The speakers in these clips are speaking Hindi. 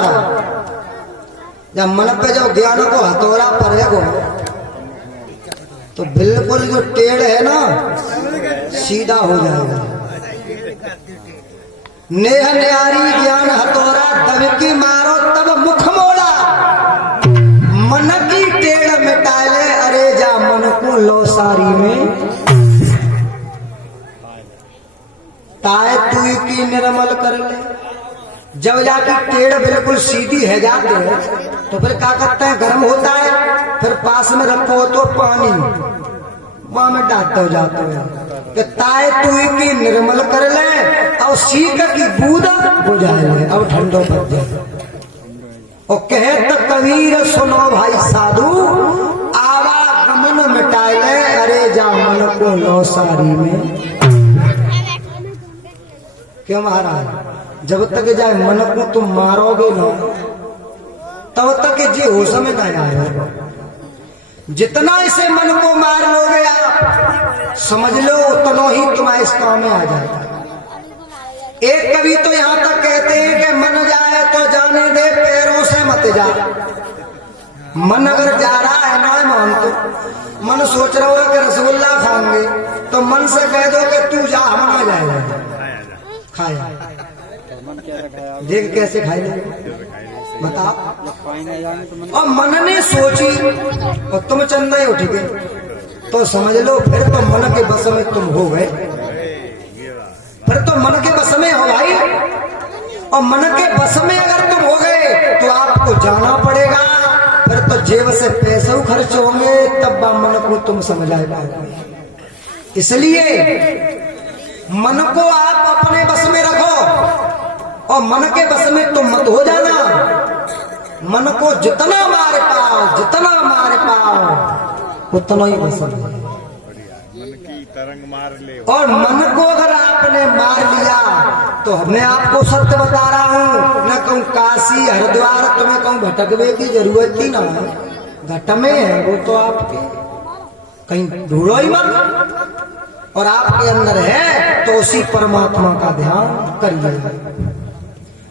हथौड़ा, जब मन पे जो ज्ञान को हथौड़ा पड़ेगा तो बिल्कुल जो टेढ़ है ना सीधा हो जाएगा। नेह न्यारी ज्ञान हथौड़ा दबकी मारो तब मुख मोड़ा, मन की टेढ़ मिटा ले अरे जा मन को लो सारी में, ताए तू की निर्मल कर ले। जब जाके टेढ़ बिल्कुल सीधी है जाते है तो फिर क्या करते हैं, गर्म होता है, फिर पास में रखो तो पानी वहां में डालते हो जाते हैं कि ताए तू की निर्मल कर ले और सीख की बूंद हो जाए अब ठंडो पड़ जाए। और कहे तो कबीर सुनो भाई साधु, आवागमन मिटाए ले अरे जा मन को लो सारी में। क्यों महाराज, जब तक जाए मन को तुम मारोगे ना तब तक जी होश में नहीं आएगा। जितना इसे मन को मार लोगे आप समझ लो उतना ही तुम्हारे इस काम में आ जाएगा। एक कवि तो यहाँ तक कहते हैं कि मन जाए तो जाने दे पैरों से मत जा। मन अगर जा रहा है ना मान तो मन सोच रहा होगा कि रसगुल्ला खाएंगे तो मन से कह दो कि तू जा, हम ना जाएगा खाया। देख कैसे खाए बताओ। और मन ने सोची और तुम चंदा उठ गए तो समझ लो फिर तो मन के बस में तुम हो गए, फिर तो मन के बस में हो भाई। और मन के बस में अगर तुम हो गए तो आपको जाना पड़ेगा, फिर तो जेब से पैसे खर्च होंगे तब मन को तुम समझ पाओगे। इसलिए मन को आप अपने बस में रखो और मन के बस में तुम मत हो जाना। मन को जितना मार पाओ, जितना मार पाओ उतना ही बस मन की तरंग मार ले। और मन को अगर आपने मार लिया तो मैं आपको सत्य बता रहा हूं, न कहूं काशी हरिद्वार तुम्हें कहूं भटकने की जरूरत ही ना है, घट में है वो तो आपके, कहीं ढूंढो ही मत। और आपके अंदर है तो उसी परमात्मा का ध्यान करिए।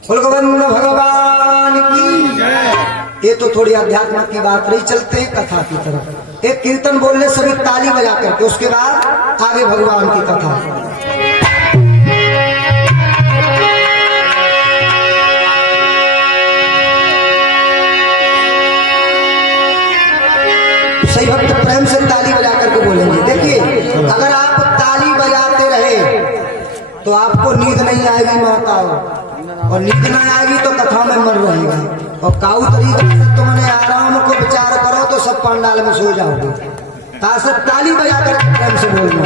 गोविंद भगवान की। ये तो थोड़ी अध्यात्म की बात रही, चलते हैं कथा की तरफ। एक कीर्तन बोलने सभी ताली बजा करके उसके बाद आगे भगवान की कथा। सही भक्त प्रेम से ताली बजा करके बोलेंगे। देखिए अगर आप ताली बजाते रहे तो आपको नींद नहीं आएगी माताओं, और नींद नहीं आएगी तो कथा में मन रहेगा। और काऊ तरीके से तुमने आराम को विचार करो तो सब पंडाल में सो जाओगे। तासे ताली बजाकर प्रेम से बोलना।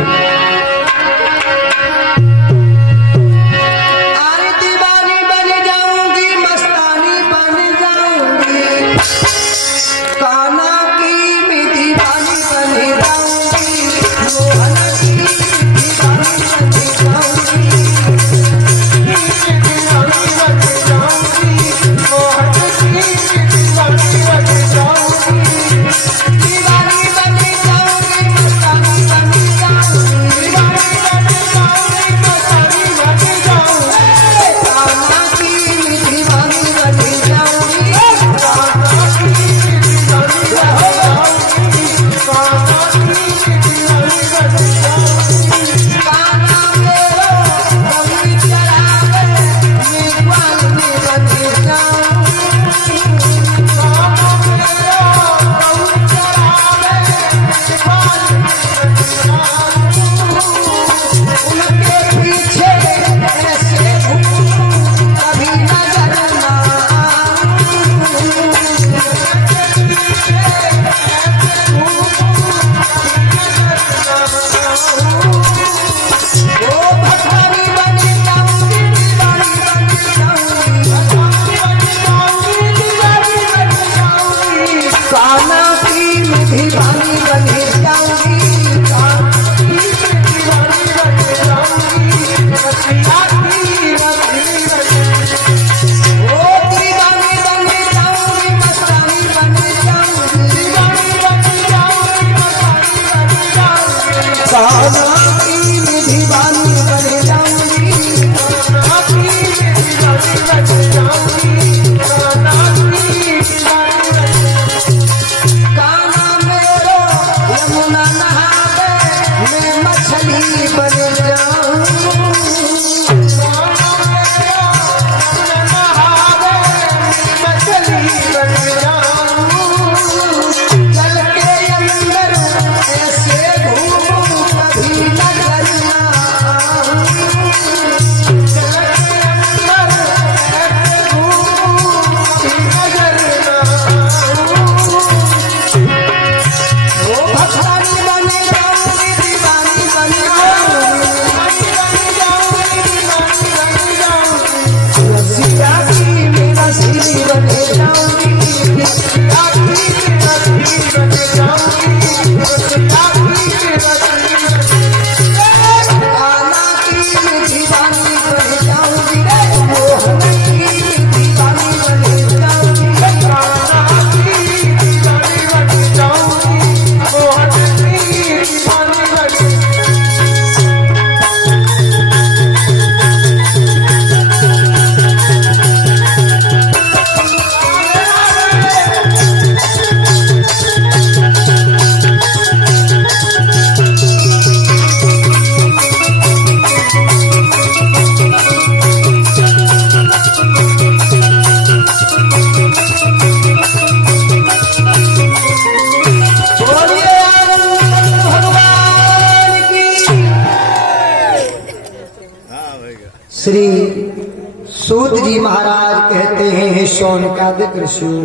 हे शौनकादिक ऋषियों,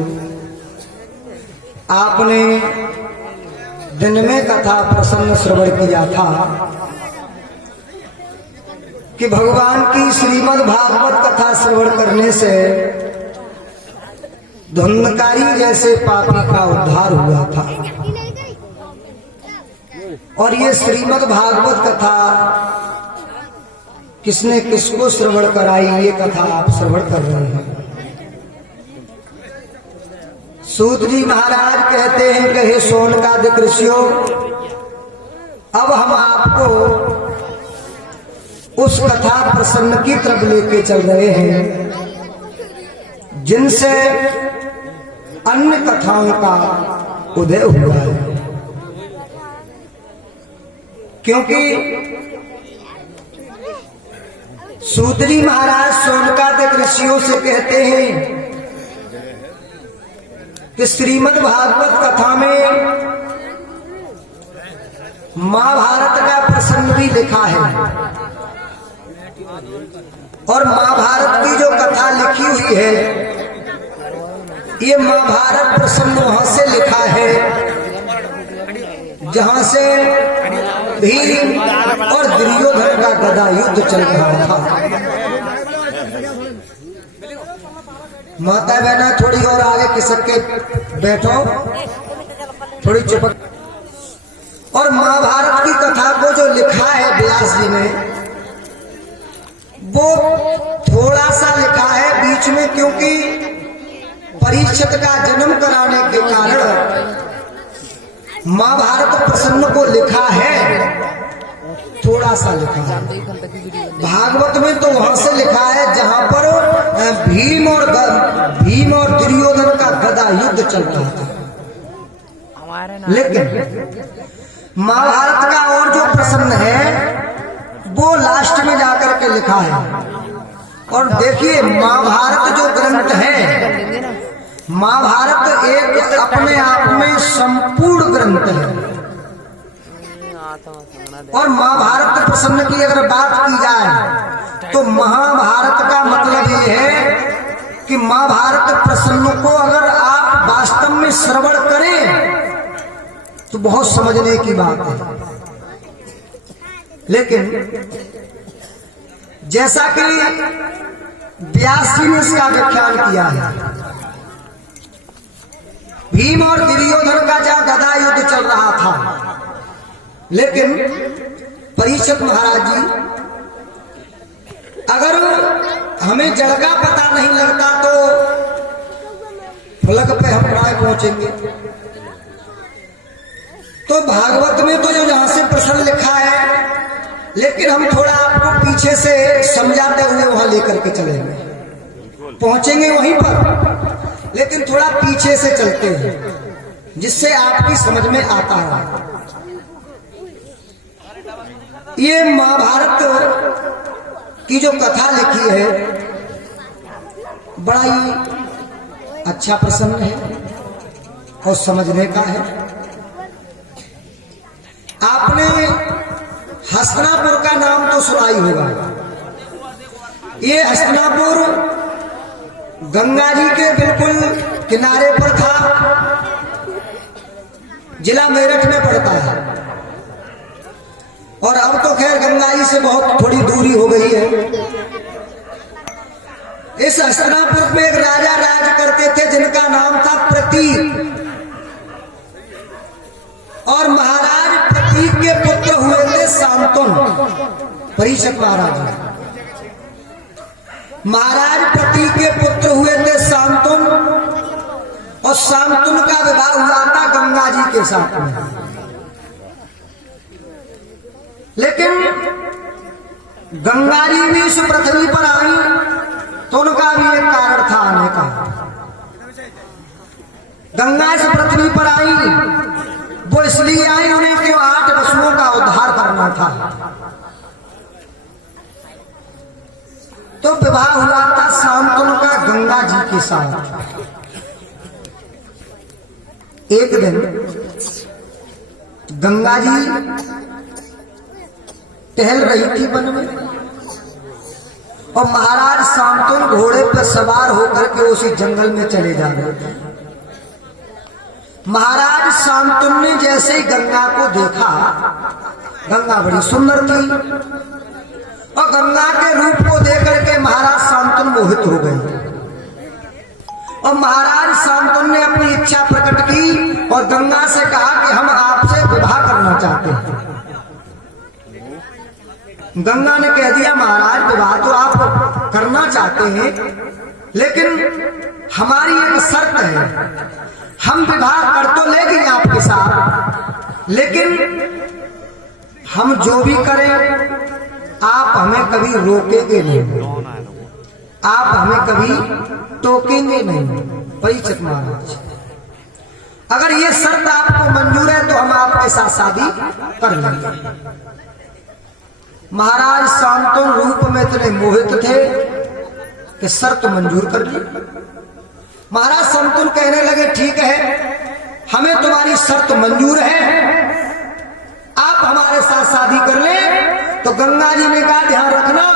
आपने दिन में कथा प्रसन्न श्रवण किया था कि भगवान की श्रीमद् भागवत कथा श्रवण करने से धुंधकारी जैसे पापी का उद्धार हुआ था। और ये श्रीमद् भागवत कथा किसने किसको श्रवण कराई, ये कथा आप श्रवण कर रहे हैं। सूत जी महाराज कहते हैं कि हे शौनकादिक ऋषियों, अब हम आपको उस कथा प्रसन्न की तरफ लेके चल रहे हैं जिनसे अन्य कथाओं का उदय हुआ है। क्योंकि सूत जी महाराज शौनकादिक ऋषियों से कहते हैं कि श्रीमद् भागवत कथा में महाभारत का प्रसंग भी लिखा है और महाभारत की जो कथा लिखी हुई है, ये महाभारत प्रसंग वहां से लिखा है जहां से भीम और दुर्योधन का गदा युद्ध चल रहा था। माता बहना थोड़ी और आगे खिसक के बैठो, थोड़ी चिपक। और महाभारत की कथा को जो लिखा है व्यास जी ने, वो थोड़ा सा लिखा है बीच में, क्योंकि परीक्षित का जन्म कराने के कारण महाभारत प्रसंग को लिखा है, थोड़ा सा लिखा है। भागवत में तो वहां से लिखा है जहां पर भीम और दुर्योधन का गदा युद्ध चल रहा था। लेकिन महाभारत का और जो प्रसंग है वो लास्ट में जाकर के लिखा है। और देखिए, महाभारत जो ग्रंथ है, महाभारत एक अपने आप में संपूर्ण ग्रंथ है। और महाभारत प्रसंग की अगर बात की जाए तो महाभारत का मतलब ये है कि महाभारत प्रसंग को अगर आप वास्तव में श्रवण करें तो बहुत समझने की बात है। लेकिन जैसा कि व्यास जी ने इसका व्याख्यान किया है, भीम और दुर्योधन का जहां गदा युद्ध चल रहा था, लेकिन परीक्षित महाराज जी, अगर हमें जड़ का पता नहीं लगता तो फलक पे हम प्राय पहुंचेंगे। तो भागवत में तो जो जहां से प्रसंग लिखा है, लेकिन हम थोड़ा आपको पीछे से समझाते हुए वहां लेकर के चलेंगे, पहुंचेंगे वहीं पर, लेकिन थोड़ा पीछे से चलते हैं जिससे आपकी समझ में आता है। ये महाभारत की जो कथा लिखी है, बड़ा ही अच्छा प्रसंग है और समझने का है। आपने हस्तिनापुर का नाम तो सुना ही होगा। ये हस्तिनापुर गंगा जी के बिल्कुल किनारे पर था, जिला मेरठ में पड़ता है। और अब तो खैर गंगा जी से बहुत थोड़ी दूरी हो गई है। इस हस्तिनापुर में एक राजा राज करते थे जिनका नाम था प्रतीक, और महाराज प्रतीक के पुत्र हुए थे शांतनु। परीक्षित महाराज, महाराज प्रतीक के पुत्र हुए थे शांतनु, और शांतनु का विवाह हुआ था गंगा जी के साथ में। लेकिन गंगा जी भी इस पृथ्वी पर आई तो उनका भी एक कारण था आने का। गंगा इस पृथ्वी पर आई, वो इसलिए आई, उन्हें क्यों 8 वसुओं का उद्धार करना था। तो विवाह हुआ था शांतनु का गंगा जी के साथ। एक दिन गंगा जी टहल रही थी वन में, और महाराज शांतनु घोड़े पर सवार होकर के उसी जंगल में चले जा रहे थे। महाराज शांतनु ने जैसे ही गंगा को देखा, गंगा बड़ी सुंदर थी और गंगा के रूप को देख करके महाराज शांतनु मोहित हो गए और महाराज शांतनु ने अपनी इच्छा प्रकट की और गंगा से कहा कि हम आपसे विवाह करना चाहते हैं। गंगा ने कह दिया महाराज विवाह तो आप करना चाहते हैं, लेकिन हमारी एक शर्त है, हम विवाह कर तो लेंगे आपके साथ, लेकिन हम जो भी करें आप हमें कभी रोकेंगे नहीं, आप हमें कभी टोकेंगे नहीं। परीक्षित महाराज, अगर ये शर्त आपको मंजूर है तो हम आपके साथ शादी कर लेंगे। महाराज शांतनु रूप में इतने मोहित थे कि शर्त मंजूर कर दी। महाराज शांतनु कहने लगे ठीक है, हमें तुम्हारी शर्त मंजूर है, आप हमारे साथ शादी कर ले। तो गंगा जी ने कहा ध्यान रखना,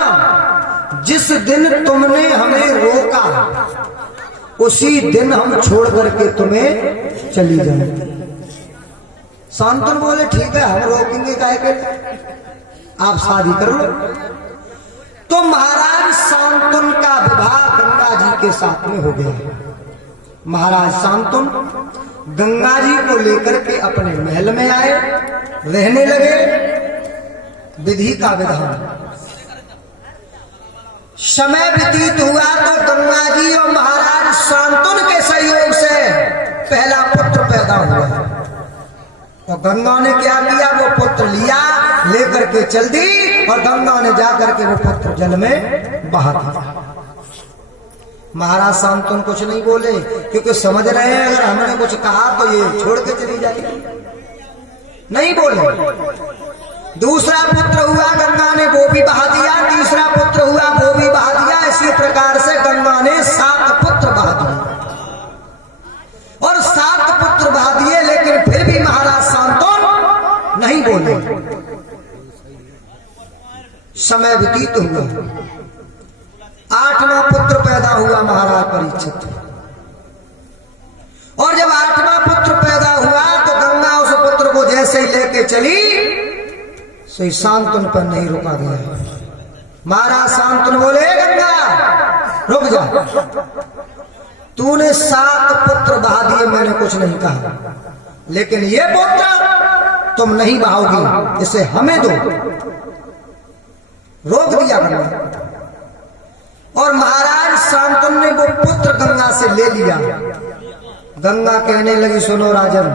जिस दिन तुमने हमें रोका उसी दिन हम छोड़ करके तुम्हें चली जाएंगे। शांतनु बोले ठीक है, हम रोकेंगे काहे के, आप शादी कर लो। तो महाराज शांतनु का विवाह गंगा जी के साथ में हो गया। महाराज शांतनु गंगा जी को लेकर के अपने महल में आए, रहने लगे। विधि का विधान, समय व्यतीत हुआ तो गंगा जी और महाराज शांतनु के सहयोग से पहला पुत्र पैदा हुआ। और गंगा ने क्या किया, वो पुत्र लिया, लेकर के चल दी और गंगा ने जाकर के वो पुत्र जल में बहा दिया। महाराज शांतनु कुछ नहीं बोले, क्योंकि समझ रहे हैं अगर हमने कुछ कहा तो ये छोड़ के चली जाएगी, नहीं बोले। दूसरा पुत्र हुआ, गंगा ने वो भी बहा दिया। तीसरा पुत्र हुआ, वो भी बहा दिया। इसी प्रकार से गंगा ने 7 पुत्र बहा दिए और 7 पुत्र बहा दिए, लेकिन फिर भी महाराज शांतनु नहीं बोले। समय व्यतीत हुआ, 8वां पुत्र पैदा हुआ महाराज परीक्षित। और जब 8वां पुत्र पैदा हुआ तो गंगा उस पुत्र को जैसे ही लेके चली, सही शांतनु पर नहीं रुका गया। महाराज शांतनु बोले गंगा रुक जा, तूने 7 पुत्र बहा दिए, मैंने कुछ नहीं कहा, लेकिन ये पुत्र तुम नहीं बहाओगी, इसे हमें दो। रोक दिया गंगा। और महाराज शांतनु ने वो पुत्र गंगा से ले लिया। गंगा कहने लगी सुनो राजन,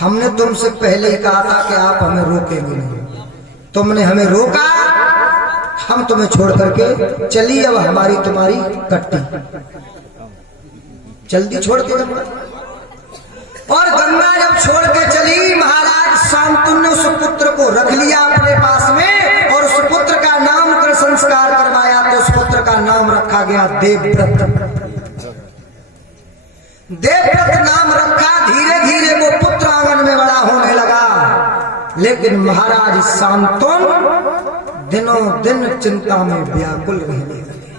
हमने तुमसे पहले ही कहा था कि आप हमें रोकेंगे नहीं, तुमने हमें रोका, हम तुम्हें छोड़ करके चली, अब हमारी तुम्हारी कट्टी। जल्दी छोड़ के गंगा। और गंगा जब छोड़ के चली, महाराज शांतनु ने उस पुत्र को रख लिया अपने पास में और उस पुत्र का नामकरण संस्कार करवाया। तो उस पुत्र का नाम रखा गया देवव्रत। देवव्रत नाम रखा। धीरे धीरे वो पुत्र आंगन में बड़ा होने लगा, लेकिन महाराज शांतनु दिनों दिन चिंता में व्याकुल रहने लगे।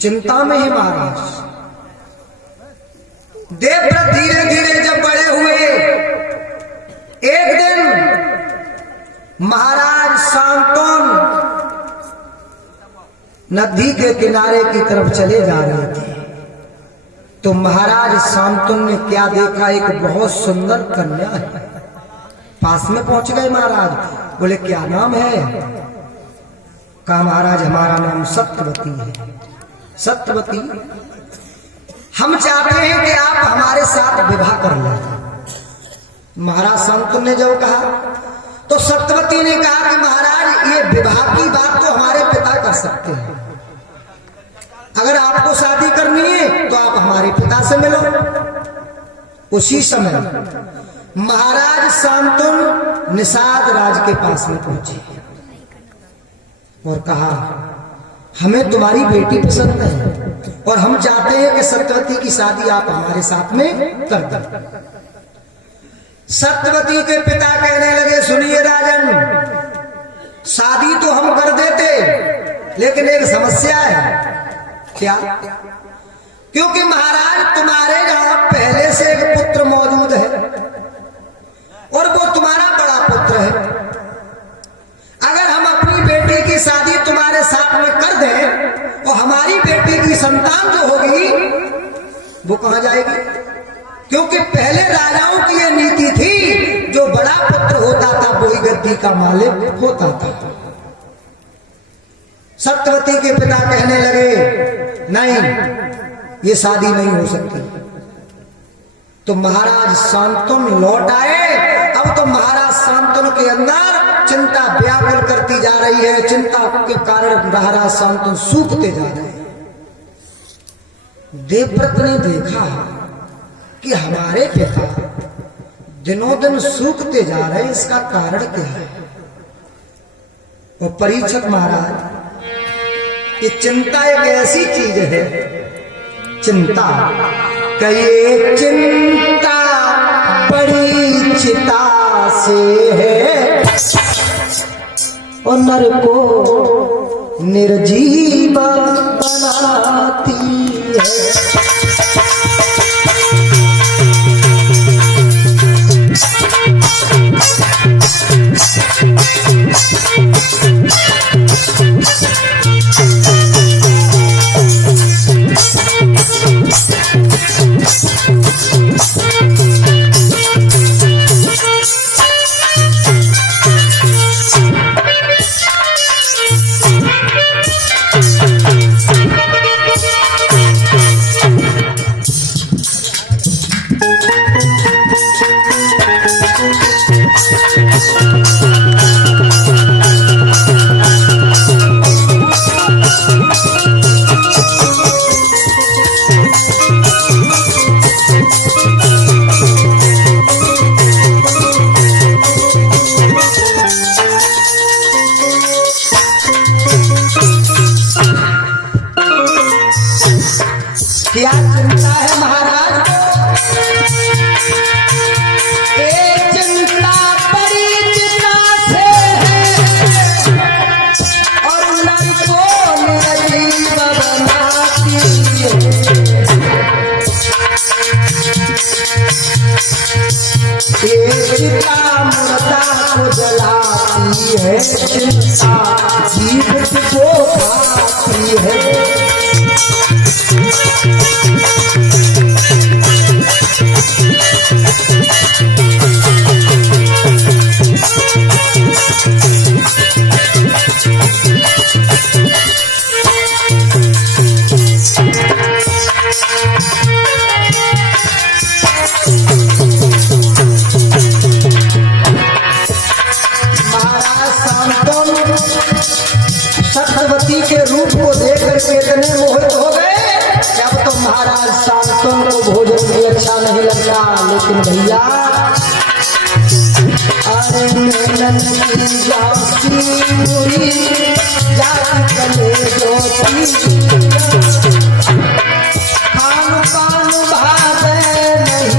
चिंता में ही महाराज। देवव्रत धीरे धीरे जब बड़े हुए, एक दिन महाराज शांतनु नदी के किनारे की तरफ चले जा रहे थे। तो महाराज शांतनु ने क्या देखा, एक बहुत सुंदर कन्या है। पास में पहुंच गए महाराज, बोले क्या नाम है? कहा महाराज हमारा नाम सत्यवती है। सत्यवती, हम चाहते हैं कि आप हमारे साथ विवाह कर लें। महाराज शांतनु ने जब कहा तो सत्यवती ने कहा कि महाराज ये विवाह की बात तो हमारे पिता कर सकते हैं, अगर आपको शादी करनी है तो आप हमारे पिता से मिलो। उसी समय महाराज शांतनु निषाद राज के पास में पहुंचे और कहा हमें तुम्हारी बेटी पसंद है और हम चाहते हैं कि सत्यवती की शादी आप हमारे साथ में कर दें। सत्यवती के पिता कहने लगे सुनिए राजन, शादी तो हम कर देते, लेकिन एक समस्या है। क्या? क्योंकि महाराज तुम्हारे यहाँ पहले से एक पुत्र मौजूद है और वो तुम्हारा बड़ा पुत्र है। अगर हम अपनी बेटी की शादी तुम्हारे साथ में कर दें और हमारी बेटी की संतान जो होगी वो कहां जाएगी? क्योंकि पहले राजाओं की यह नीति थी, जो बड़ा पुत्र होता था वही गद्दी का मालिक होता था। सत्यवती के पिता कहने लगे नहीं, ये शादी नहीं हो सकती। तो महाराज शांतनु लौट आए। अब तो महाराज शांतनु के अंदर चिंता व्याकुल करती जा रही है। चिंता के कारण महाराज शांतनु सूखते जा रहे हैं। देवव्रत ने देखा कि हमारे पिता दिनों दिन सूखते जा रहे हैं, इसका कारण क्या है? और परीक्षक महाराज, ये चिंता एक ऐसी चीज है, चिंता कई चिंता बड़ी चिता से है और नर को निर्जीव बनाती है। क्या चिंता है महाराज को? एक चिंता बड़ी चिंता से है और नर को निर्जीव बनाती है। एक चिंता मुर्दा को जलाती है, चिंता जीवित को खाती है। सत्यवती के रूप को देख करके इतने मोहित हो गए। जब तो महाराज शांतनु को भोजन भी अच्छा नहीं लगता, लेकिन भैया अरे नैनन की जासी पूरी जाति कले ज्योति खान पान भावे नहीं,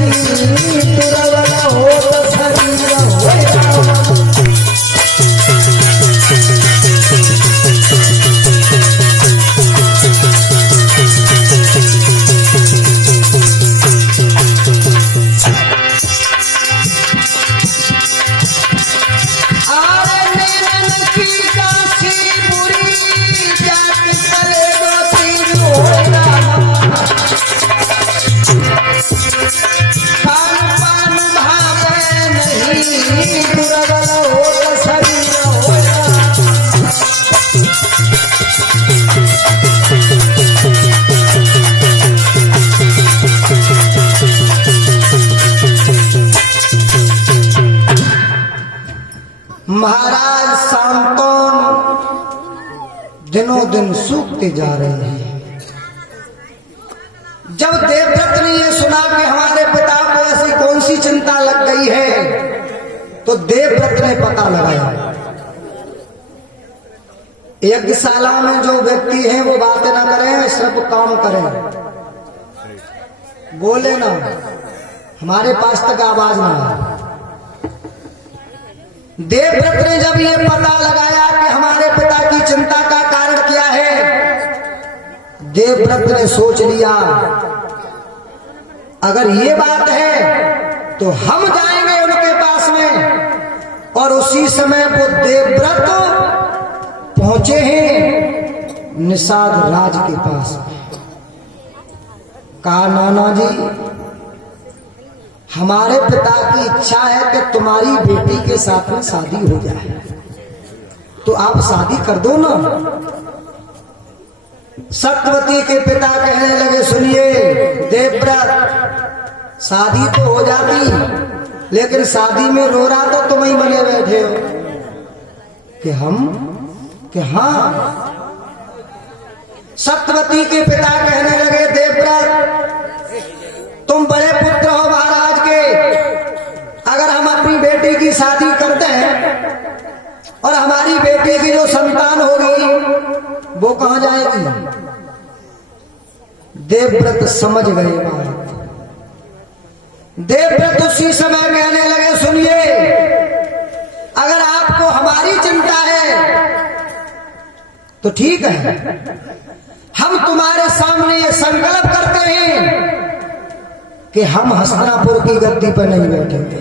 दुर्बल हो तो शरीर हो। महाराज शांतनु दिनों दिन सूखते जा रहे हैं। जब देवव्रत ने ये सुना कि हमारे पिता को ऐसी कौन सी चिंता लग गई है, तो देवव्रत ने पता लगाया। यज्ञशाला में जो व्यक्ति हैं वो बातें ना करें, सिर्फ काम करें, बोले ना, हमारे पास तक आवाज ना आए। देवव्रत ने जब ये पता लगाया कि हमारे पिता की चिंता का कारण क्या है, देवव्रत ने सोच लिया अगर ये बात है तो हम जाएंगे उनके पास में। और उसी समय वो देवव्रत पहुंचे हैं निषाद राज के पास में। कहा नाना जी, हमारे पिता की इच्छा है कि तुम्हारी बेटी के साथ में शादी हो जाए, तो आप शादी कर दो ना। सत्यवती के पिता कहने लगे सुनिए देवव्रत, शादी तो हो जाती लेकिन शादी में रो रहा तो तुम ही बने बैठे हो कि हाँ। सत्यवती के पिता कहने लगे देवव्रत, तुम बड़े पुत्र हो महाराज के, अगर हम अपनी बेटी की शादी करते हैं और हमारी बेटी की जो संतान होगी वो कहां जाएगी। देवव्रत समझ गए बात। देवव्रत उसी समय कहने लगे सुनिए, अगर आपको हमारी चिंता है तो ठीक है, हम तुम्हारे सामने ये संकल्प करते हैं कि हम हस्तिनापुर की गद्दी पर नहीं बैठेंगे।